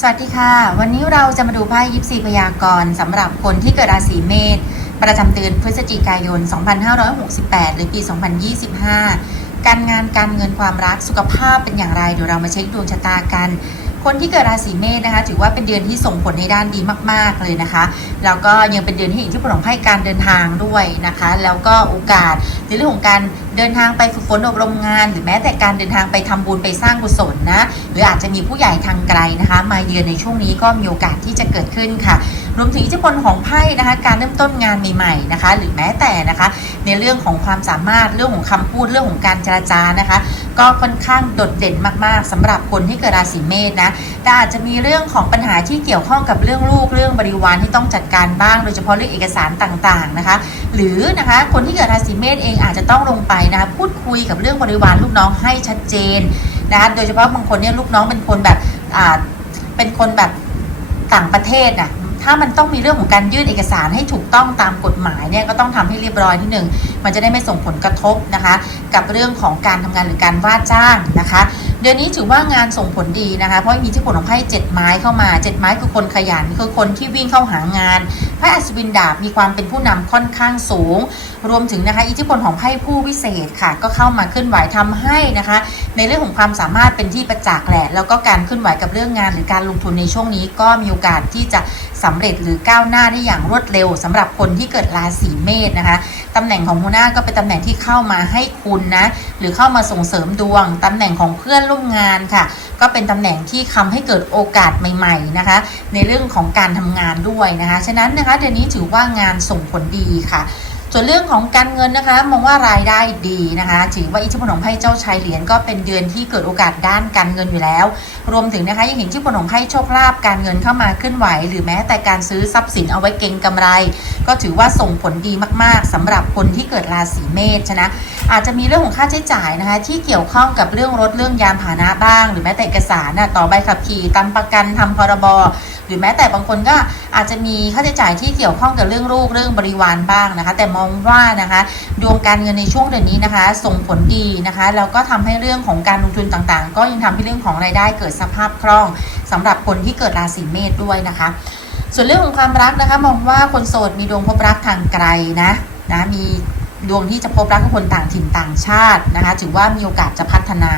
สวัสดีค่ะ วันนี้เราจะมาดูไพ่ยิปซีพยากรณ์สำหรับคนที่เกิดราศีเมษประจำเดือนพฤศจิกายน 2568 หรือปี 2025 การงานการเงินความรักสุขภาพเป็นอย่างไรเดี๋ยวเรามาเช็คดวงชะตากัน คนที่เกิดราศีเมษนะคะ ถือว่าเป็นเดือนที่ส่งผลในด้านดีมาก ๆเลยนะคะแล้วก็ยังเป็นเดือนที่เห็นที่ผลของไพ่การเดินทางด้วยนะคะ แล้วก็โอกาสในเรื่องของการเดินทางไปฝึกฝนอบรมงาน หรือแม้แต่การเดินทางไปทำบุญไปสร้างกุศลนะหรืออาจจะมีผู้ใหญ่ทางไกลนะคะ มาเยือนในช่วงนี้ก็มีโอกาสที่จะเกิดขึ้นค่ะ รวมถึงอิทธิพลของไพ่นะคะ การเริ่มต้นงานใหม่ๆนะคะ หรือแม้แต่นะคะ ในเรื่องของความสามารถเรื่องของคำพูดเรื่องของการเจรจานะคะ ก็ค่อนข้างโดดเด่นมากๆสำหรับคนที่เกิดราศีเมษนะแต่อาจจะมีเรื่องของปัญหาที่เกี่ยวข้องกับเรื่องลูกเรื่องบริวารที่ต้องจัดการบ้าง โดยเฉพาะเรื่องเอกสารต่างๆนะคะ หรือนะคะคนที่เกิดราศีเมษเองอาจจะต้องลงไปนะคะพูดคุยกับเรื่องบริวารลูกน้องให้ชัดเจนนะคะโดยเฉพาะบางคนเนี่ยลูกน้องเป็นคนแบบอ่าเป็นคนแบบต่างประเทศน่ะถ้ามันต้องมีเรื่องของการยื่นเอกสารให้ถูกต้องตามกฎหมายเนี่ยก็ต้องทำให้เรียบร้อยที่หนึ่ง มันจะได้ไม่ส่งผลกระทบนะคะ กับเรื่องของการทำงานหรือการว่าจ้างนะคะ เดือนนี้ถือว่างานส่งผลดีนะคะ เพราะมีที่ผลของไพ่เจ็ดไม้เข้ามาเจ็ดไม้คือคนขยันคือคนที่วิ่งเข้าหางานไพ่อัศวินดาบมีความเป็นผู้นำค่อนข้างสูง รวมถึงนะคะ อิทธิพลของไพ่ผู้วิเศษค่ะ ก็เข้ามาเคลื่อนไหวทำให้นะคะ ในเรื่องของความสามารถเป็นที่ประจักษ์แหละแล้วก็การเคลื่อนไหวกับเรื่องงานหรือการลงทุนในช่วงนี้ ก็มีโอกาสที่จะสำเร็จหรือก้าวหน้าได้อย่างรวดเร็วสำหรับคนที่เกิดราศีเมษนะคะ ตำแหน่งของหัวหน้าก็เป็นตำแหน่งที่เข้ามาให้คุณนะ หรือเข้ามาส่งเสริมดวง ตำแหน่งของเพื่อนร่วมงานค่ะ ก็เป็นตำแหน่งที่ทำให้เกิดโอกาสใหม่ ๆนะคะ ในเรื่องของการทำงานด้วยนะคะ ฉะนั้นนะคะเดือนนี้ถือว่างานส่งผลดีค่ะส่วนเรื่องของการเงินนะคะมองว่ารายได้ดีนะคะถือว่าอิทธิพลของไพ่เจ้าชายเหรียญก็เป็นเดือนที่เกิดโอกาสด้านการเงินอยู่แล้วรวมถึงนะคะยังเห็นอิทธิพลของไพ่โชคลาภการเงินเข้ามาเคลื่อนไหว หรือแม้แต่การซื้อทรัพย์สินเอาไว้เก็งกำไร ก็ถือว่าส่งผลดีมาก ๆสำหรับคนที่เกิดราศีเมษชนะอาจจะมีเรื่องของค่าใช้จ่ายนะคะที่เกี่ยวข้องกับเรื่องรถเรื่องยานพาหนะบ้าง หรือแม้แต่เอกสารน่ะต่อใบขับขี่ตามประกันทำพรบหรือแม้แต่บางคนก็อาจจะมีค่าใช้จ่ายที่เกี่ยวข้องกับเรื่องลูกเรื่องบริวารบ้างนะคะ แต่มองว่านะคะดวงการเงินในช่วงเดือนนี้นะคะ ส่งผลดีนะคะแล้วก็ทำให้เรื่องของการลงทุนต่างๆ ก็ยังทำให้เรื่องของรายได้เกิดสภาพคล่องสำหรับคนที่เกิดราศีเมษด้วยนะคะ ส่วนเรื่องของความรักนะคะ มองว่าคนโสดมีดวงพบรักทางไกลนะนะมีดวงที่จะพบรักกับคนต่างถิ่นต่างชาตินะคะถือว่ามีโอกาสจะพัฒนา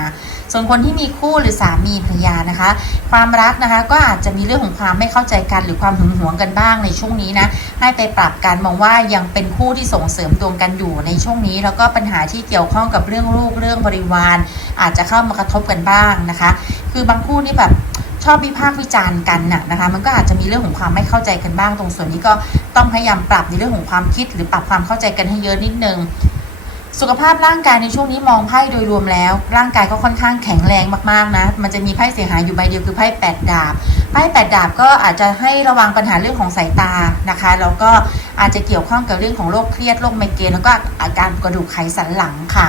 ส่วนคนที่มีคู่หรือสามีภรรยานะคะ ความรักนะคะก็อาจจะมีเรื่องของความไม่เข้าใจกันหรือความหึงหวงกันบ้างในช่วงนี้นะให้ไปปรับกันมองว่ายังเป็นคู่ที่ส่งเสริมดวงกันอยู่ในช่วงนี้ แล้วก็ปัญหาที่เกี่ยวข้องกับเรื่องลูกเรื่องบริวาร อาจจะเข้ามากระทบกันบ้างนะคะ คือบางคู่นี่แบบชอบวิพากษ์วิจารณ์กันน่ะนะคะ มันก็อาจจะมีเรื่องของความไม่เข้าใจกันบ้างตรงส่วนนี้ก็ต้องพยายามปรับในเรื่องของความคิด หรือปรับความเข้าใจกันให้เยอะนิดนึงสุขภาพร่างกายในช่วงนี้มองไพ่โดยรวมแล้ว ร่างกายก็ค่อนข้างแข็งแรงมากๆนะ มันจะมีไพ่เสียหายอยู่ใบเดียวคือไพ่แปดดาบไพ่แปดดาบก็อาจจะให้ระวังปัญหาเรื่องของสายตานะคะแล้วก็อาจจะเกี่ยวข้องกับเรื่องของโรคเครียดโรคไมเกรนแล้วก็อาการกระดูกไขสันหลังค่ะ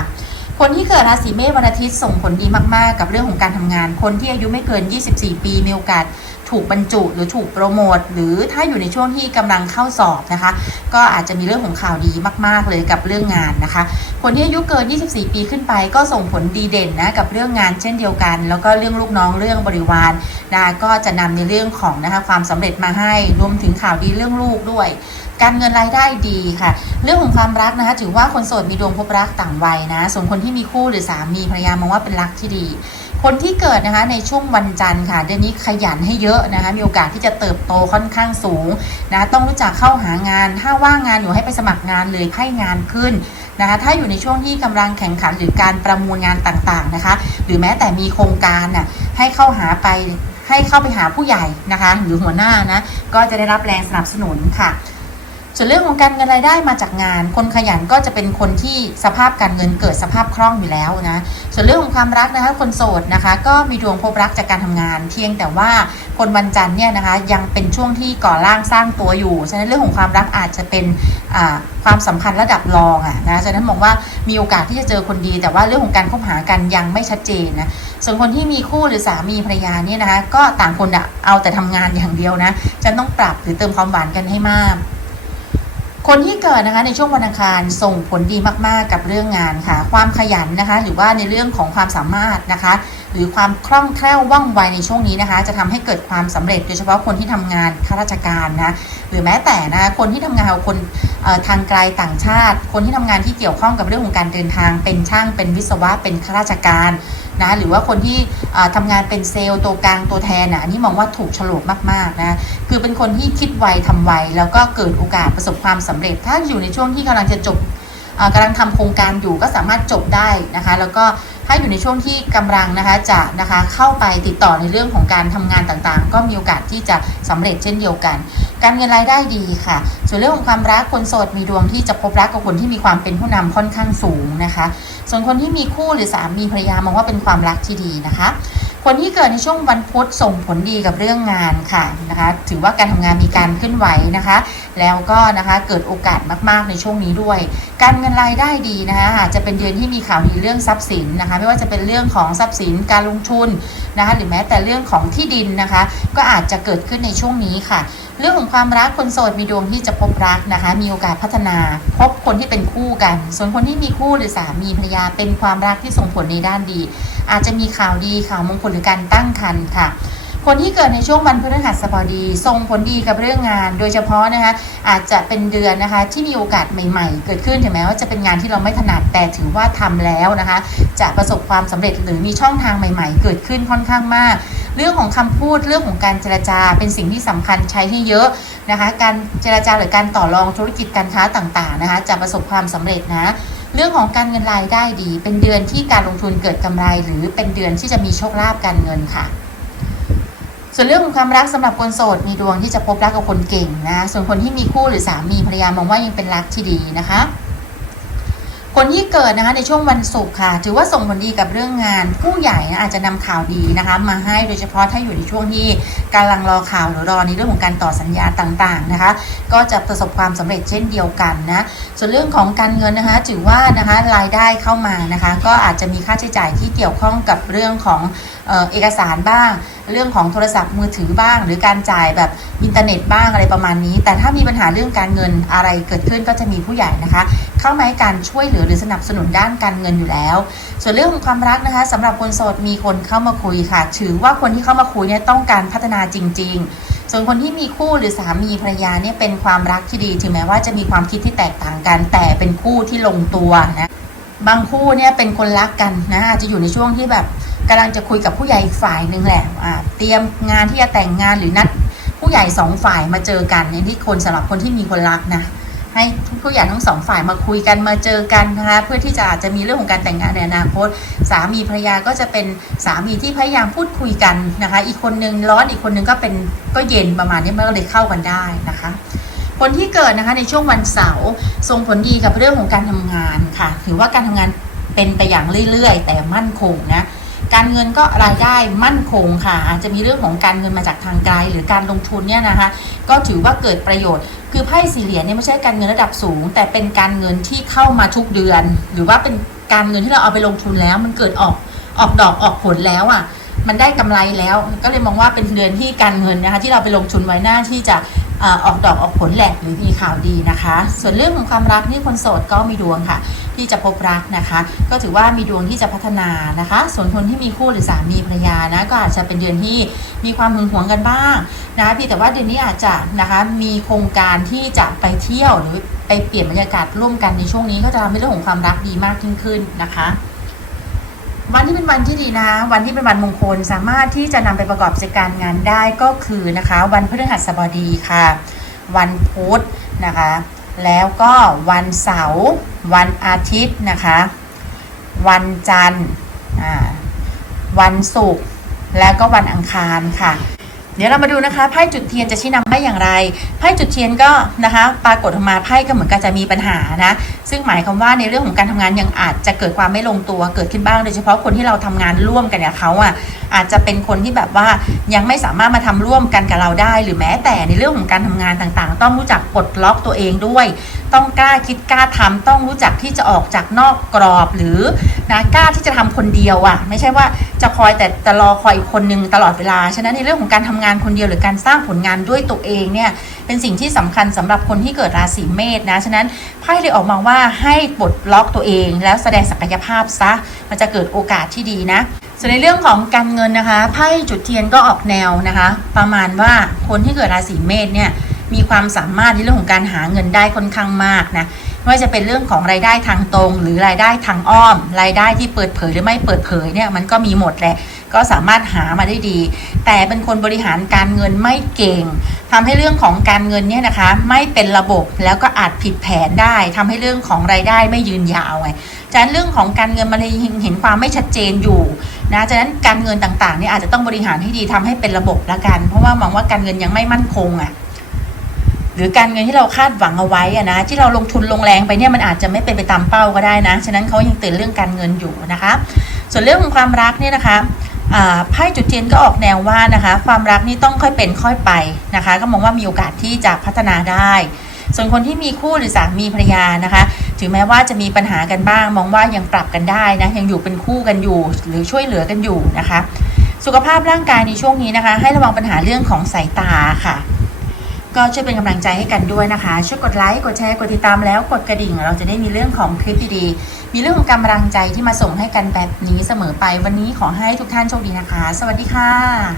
คนที่เกิดราศีเมษวันอาทิตย์ส่งผลดีมาก ๆ กับเรื่องของการทำงาน คนที่อายุไม่เกิน 24 ปีมีโอกาสถูกบรรจุ หรือถูกโปรโมทหรือถ้าอยู่ในช่วงที่กำลังเข้าสอบนะคะ ก็อาจจะมีเรื่องของข่าวดีมาก ๆ เลยกับเรื่องงานนะคะ คนที่อายุเกิน 24 ปีขึ้นไป ก็ส่งผลดีเด่นนะกับเรื่องงานเช่นเดียวกัน แล้วก็เรื่องลูกน้องเรื่องบริวารนะก็จะนำในเรื่องของนะคะความสำเร็จมาให้รวมถึงข่าวดีเรื่องลูกด้วย การเงินรายได้ดีค่ะ เรื่องของความรักนะคะ ถือว่าคนโสดมีดวงพบรักต่างวัยนะ ส่วนคนที่มีคู่หรือสามีภรรยามองว่าเป็นรักที่ดี คนที่เกิดนะคะในช่วงวันจันทร์ค่ะเดือนนี้ขยันให้เยอะนะคะ มีโอกาสที่จะเติบโตค่อนข้างสูงนะ ต้องรู้จักเข้าหางาน ถ้าว่างงานอยู่ให้ไปสมัครงานเลยให้งานขึ้นนะคะถ้าอยู่ในช่วงที่กำลังแข่งขันหรือการประมูลงานต่างๆนะคะ หรือแม้แต่มีโครงการน่ะให้เข้าหาไปให้เข้าไปหาผู้ใหญ่นะคะ หรือหัวหน้านะก็จะได้รับแรงสนับสนุนค่ะ ส่วนเรื่องของการเงินรายได้มาจากงาน คนขยันก็จะเป็นคนที่สภาพการเงินเกิดสภาพคล่องอยู่แล้วนะ ส่วนเรื่องของความรักนะคะ คนโสดนะคะ ก็มีดวงพบรักจากการทำงาน เพียงแต่ว่าคนวันจันทร์เนี่ยนะคะ ยังเป็นช่วงที่ก่อร่างสร้างตัวอยู่ ฉะนั้นเรื่องของความรักอาจจะเป็นความสัมพันธ์ระดับรองอะนะ ฉะนั้นมองว่ามีโอกาสที่จะเจอคนดี แต่ว่าเรื่องของการคบหากันยังไม่ชัดเจนนะ ส่วนคนที่มีคู่หรือสามีภรรยาเนี่ยนะคะ ก็ต่างคนอะเอาแต่ทำงานอย่างเดียวนะฉันต้องปรับหรือเติมความหวานกันให้มาก คนที่เกิดนะคะในช่วงวันอังคารส่งผลดีมากๆกับเรื่องงานค่ะ ความขยันนะคะ หรือว่าในเรื่องของความสามารถนะคะ หรือความคล่องแคล่วว่องไวในช่วงนี้นะคะ จะทำให้เกิดความสำเร็จโดยเฉพาะคนที่ทำงานข้าราชการนะ รือแม้แต่นะคนที่ทำงานกับคนทางไกลต่างชาติ คนที่ทำงานที่เกี่ยวข้องกับเรื่องของการเดินทาง เป็นช่างเป็นวิศวะเป็นข้าราชการนะหรือว่าคนที่เอ่อทำงานเป็นเซลล์ตัวกลางตัวแทนนะอันนี้มองว่าถูกฉลกมากๆนะคือเป็นคนที่คิดไวทำไวแล้วก็เกิดโอกาสประสบความสำเร็จ ถ้าอยู่ในช่วงที่กำลังจะจบกำลังทำโครงการอยู่ก็สามารถจบได้นะคะ แล้วก็ ถ้าอยู่ในช่วงที่กำลังนะคะจะนะคะเข้าไปติดต่อในเรื่องของการทำงานต่างๆ ก็มีโอกาสที่จะสำเร็จเช่นเดียวกัน การเงินรายได้ดีค่ะ ส่วนเรื่องของความรักคนโสดมีดวงที่จะพบรักกับคนที่มีความเป็นผู้นำค่อนข้างสูงนะคะ ส่วนคนที่มีคู่หรือสามีภรรยามองว่าเป็นความรักที่ดีนะคะ คนที่เกิดในช่วงวันพุธส่งผลดีกับเรื่องงานค่ะนะคะถือว่าการทำงานมีการขึ้นไหวนะคะ แล้วก็นะคะเกิดโอกาสมากๆในช่วงนี้ด้วย การเงินรายได้ดีนะคะอาจจะเป็นเดือนที่มีข่าวดีเรื่องทรัพย์สินนะคะไม่ว่าจะเป็นเรื่องของทรัพย์สินการลงทุนนะคะหรือแม้แต่เรื่องของที่ดินนะคะ ก็อาจจะเกิดขึ้นในช่วงนี้ค่ะ เรื่องของความรักคนโสดมีดวงที่จะพบรักนะคะ มีโอกาสพัฒนาพบคนที่เป็นคู่กัน ส่วนคนที่มีคู่หรือสามีภรรยาเป็นความรักที่ส่งผลในด้านดี อาจจะมีข่าวดีข่าวมงคลหรือการตั้งครรภ์ค่ะ คนที่เกิดในช่วงวันพฤหัสบดีส่งผลดีกับเรื่องงาน โดยเฉพาะนะคะอาจจะเป็นเดือนนะคะที่มีโอกาสใหม่ๆ เกิดขึ้นถึงแม้ว่าจะเป็นงานที่เราไม่ถนัดแต่ถือว่าทำแล้วนะคะ จะประสบความสำเร็จหรือมีช่องทางใหม่ ๆ เกิดขึ้นค่อนข้างมาก เรื่องของคำพูดเรื่องของการเจรจาเป็นสิ่งที่สำคัญใช้ให้เยอะนะคะ การเจรจาหรือการต่อรองธุรกิจการค้าต่างๆนะคะ จะประสบความสำเร็จนะเรื่องของการเงินรายได้ดี เป็นเดือนที่การลงทุนเกิดกำไร หรือเป็นเดือนที่จะมีโชคลาภการเงินค่ะ ส่วนเรื่องของความรักสำหรับคนโสดมีดวงที่จะพบรักกับคนเก่งนะ ส่วนคนที่มีคู่หรือสามีภรรยามองว่ายังเป็นรักที่ดีนะคะ คนที่เกิดนะคะในช่วงวันศุกร์ค่ะ ถือว่าส่งผลดีกับเรื่องงาน ผู้ใหญ่นะอาจจะนำข่าวดีนะคะ มาให้โดยเฉพาะถ้าอยู่ในช่วงที่กำลังรอข่าวหรือรอในเรื่องของการต่อสัญญาต่างๆนะคะ ก็จะประสบความสำเร็จเช่นเดียวกันนะ ส่วนเรื่องของการเงินนะคะ ถือว่านะคะรายได้เข้ามานะคะ ก็อาจจะมีค่าใช้จ่ายที่เกี่ยวข้องกับเรื่องของ เอกสารบ้าง เรื่องของโทรศัพท์มือถือบ้าง หรือการจ่ายแบบอินเทอร์เน็ตบ้างอะไรประมาณนี้ แต่ถ้ามีปัญหาเรื่องการเงินอะไรเกิดขึ้นก็จะมีผู้ใหญ่นะคะ เข้ามาให้การช่วยเหลือหรือสนับสนุนด้านการเงินอยู่แล้ว ส่วนเรื่องของความรักนะคะสำหรับคนโสดมีคนเข้ามาคุยค่ะ ถือว่าคนที่เข้ามาคุยเนี่ยต้องการพัฒนาจริง ๆส่วนคนที่มีคู่หรือสามีภรรยาเนี่ยเป็นความรักที่ดี ถึงแม้ว่าจะมีความคิดที่แตกต่างกัน แต่เป็นคู่ที่ลงตัวนะ บางคู่เนี่ยเป็นคนรักกันนะอาจจะอยู่ในช่วงที่แบบ กำลังจะคุยกับผู้ใหญ่อีกฝ่ายหนึ่งแหละอ่าเตรียมงานที่จะแต่งงานหรือนัดผู้ใหญ่สองฝ่ายมาเจอกันในที่คนสำหรับคนที่มีคนรักนะให้ผู้ใหญ่ทั้งสองฝ่ายมาคุยกันมาเจอกันนะคะเพื่อที่จะอาจจะมีเรื่องของการแต่งงานในอนาคตสามีภรรยาก็จะเป็นสามีที่พยายามพูดคุยกันนะคะ อีกคนนึงร้อนอีกคนนึงก็เป็นก็เย็นประมาณนี้มันก็เลยเข้ากันได้นะคะคนที่เกิดนะคะในช่วงวันเสาร์ส่งผลดีกับเรื่องของการทำงานค่ะ ถือว่าการทำงานเป็นไปอย่างเรื่อยๆ แต่มั่นคงนะ การเงินก็รายได้มั่นคงค่ะ อาจจะมีเรื่องของการเงินมาจากทางไกลหรือการลงทุนเนี่ยนะคะก็ถือว่าเกิดประโยชน์ คือไพ่สี่เหรียญเนี่ยไม่ใช่การเงินระดับสูง แต่เป็นการเงินที่เข้ามาทุกเดือน หรือว่าเป็นการเงินที่เราเอาไปลงทุนแล้ว มันเกิดออกออกดอกออกผลแล้วอะมันได้กำไรแล้ว ก็เลยมองว่าเป็นเดือนที่การเงินนะคะที่เราไปลงทุนไว้หน้าที่จะออกดอกออกผลแหละหรือมีข่าวดีนะคะ ส่วนเรื่องของความรักนี่คนโสดก็มีดวงค่ะ ที่จะพบรักนะคะ ก็ถือว่ามีดวงที่จะพัฒนานะคะ ส่วนคนที่มีคู่หรือสามีภรรยานะก็อาจจะเป็นเดือนที่มีความหึงหวงกันบ้างนะเพียงแต่ว่าเดือนนี้อาจจะนะคะมีโครงการที่จะไปเที่ยวหรือไปเปลี่ยนบรรยากาศร่วมกันในช่วงนี้ก็จะทำให้เรื่องของความรักดีมากยิ่งขึ้นนะคะวันที่เป็นวันที่ดีนะ วันที่เป็นวันมงคลสามารถที่จะนำไปประกอบกิจการงานได้ก็คือนะคะ วันพฤหัสบดีค่ะ วันพุธนะคะ แล้วก็วันเสาร์วันอาทิตย์นะคะ วันจันทร์วันศุกร์แล้วก็วันอังคารค่ะ เดี๋ยวเรามาดูนะคะไพ่จุดเทียนจะชี้นำได้อย่างไรไพ่จุดเทียนก็นะคะ ปรากฏออกมาไพ่ก็เหมือนกันจะมีปัญหานะ ซึ่งหมายความว่าในเรื่องของการทำงานยังอาจจะเกิดความไม่ลงตัวเกิดขึ้นบ้าง โดยเฉพาะคนที่เราทำงานร่วมกันเนี่ยเขาอะอาจจะเป็นคนที่แบบว่ายังไม่สามารถมาทำร่วมกันกับเราได้ หรือแม้แต่ในเรื่องของการทำงานต่างๆ ต้องรู้จักปลดล็อกตัวเองด้วย ต้องกล้าคิดกล้าทำต้องรู้จักที่จะออกจากนอกกรอบหรือนะกล้าที่จะทำคนเดียวอะ่ะ ไม่ใช่ว่าจะคอยแต่จะรอคอยอีกคนนึงตลอดเวลาฉะนั้นในเรื่องของการทำงานคนเดียวหรือการสร้างผลงานด้วยตัวเองเนี่ยเป็นสิ่งที่สำคัญสำหรับคนที่เกิดราศีเมษนะฉะนั้นไพ่เลยออกมาว่าให้ปลดล็อกตัวเอง แล้วแสดงศักยภาพซะมันจะเกิดโอกาสที่ดีนะส่วนในเรื่องของการเงินนะคะไพ่จุดเทียนก็ออกแนวนะคะ ประมาณว่าคนที่เกิดราศีเมษเนี่ย มีความสามารถในเรื่องของการหาเงินได้ค่อนข้างมากนะไม่ว่าจะเป็นเรื่องของรายได้ทางตรง หรือรายได้ทางอ้อม รายได้ที่เปิดเผยหรือไม่เปิดเผยเนี่ยมันก็มีหมดแหละก็สามารถหามาได้ดี แต่เป็นคนบริหารการเงินไม่เก่งทำให้เรื่องของการเงินเนี่ยนะคะไม่เป็นระบบแล้วก็อาจผิดแผนได้ทำให้เรื่องของรายได้ไม่ยืนยาวไงฉะนั้นเรื่องของการเงินมันเลยเห็นความไม่ชัดเจนอยู่นะฉะนั้นการเงินต่างๆเนี่ยอาจจะต้องบริหารให้ดีทำให้เป็นระบบละกัน เพราะว่ามองว่าการเงินยังไม่มั่นคงอะ หรือการเงินที่เราคาดหวังเอาไว้อะนะที่เราลงทุนลงแรงไปเนี่ยมันอาจจะไม่เป็นไปตามเป้าก็ได้นะฉะนั้นเขายังเตือนเรื่องการเงินอยู่นะคะส่วนเรื่องของความรักเนี่ยนะคะไพ่จุดเทียนก็ออกแนวว่านะคะ ความรักนี่ต้องค่อยเป็นค่อยไปนะคะ ก็มองว่ามีโอกาสที่จะพัฒนาได้ ส่วนคนที่มีคู่หรือสามีภรรยานะคะ ถึงแม้ว่าจะมีปัญหากันบ้าง มองว่ายังปรับกันได้นะยังอยู่เป็นคู่กันอยู่ หรือช่วยเหลือกันอยู่นะคะ สุขภาพร่างกายในช่วงนี้นะคะ ให้ระวังปัญหาเรื่องของสายตาค่ะ ก็ช่วยเป็นกำลังใจให้กันด้วยนะคะ ช่วยกดไลค์ กดแชร์ กดติดตามแล้วกดกระดิ่ง เราจะได้มีเรื่องของคลิปดีๆ มีเรื่องของกำลังใจที่มาส่งให้กันแบบนี้เสมอไป วันนี้ขอให้ทุกท่านโชคดีนะคะ สวัสดีค่ะ